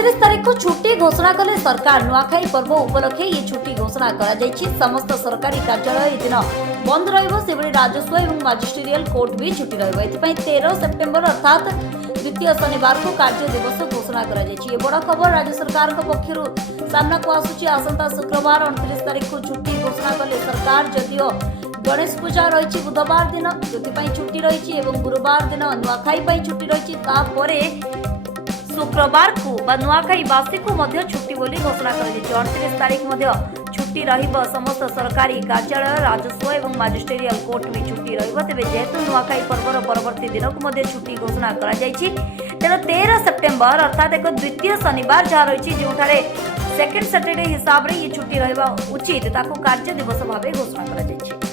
29 तारीख को छुट्टी घोषणा कले सरकार। नुआखाई पर्व उपलक्षे ये छुट्टी घोषणा करा जायछि। समस्त सरकारी कार्यालय दिन बंद रहिबो। सेबडी राजस्व एवं मजिस्ट्रियल कोर्ट भी छुट्टी रहिबो। एथिपई 13 सेप्टेम्बर अर्थात द्वितीय शनिवार को कार्य दिवस घोषणा करा जायछि। ये बड़ खबर राज्य सरकार को पक्षरु सामना को आसुछि। आसंता शुक्रवार 29 तारीख को छुट्टी घोषणा कले सरकार। जदियो गणेश पूजा रही बुधवार दिन जो छुट्टी रही एवं गुरुवार दिन नुआखाई छुट्टी रही तापरे शुक्रवार को नुआखाई बासी को छुट्टी बोली घोषणा कर 29 तारीख छुट्टी रहिबो। समस्त सरकारी कार्यालय राजस्व एवं मजिस्ट्रियल कोर्ट भी छुट्टी रहिबो। तेबे जेहेतु नुआखाई पर्वर परवर्ती दिन को छुट्टी घोषणा करा जायछि तेणु 13 सेप्टेम्बर अर्थात एक द्वितीय शनिवार जहाँ रही जो सेकेंड सैटरडे हिसाब से ये छुट्टी रहिबा उचित ताकू कार्य दिवस भाव घोषणा करा जायछि।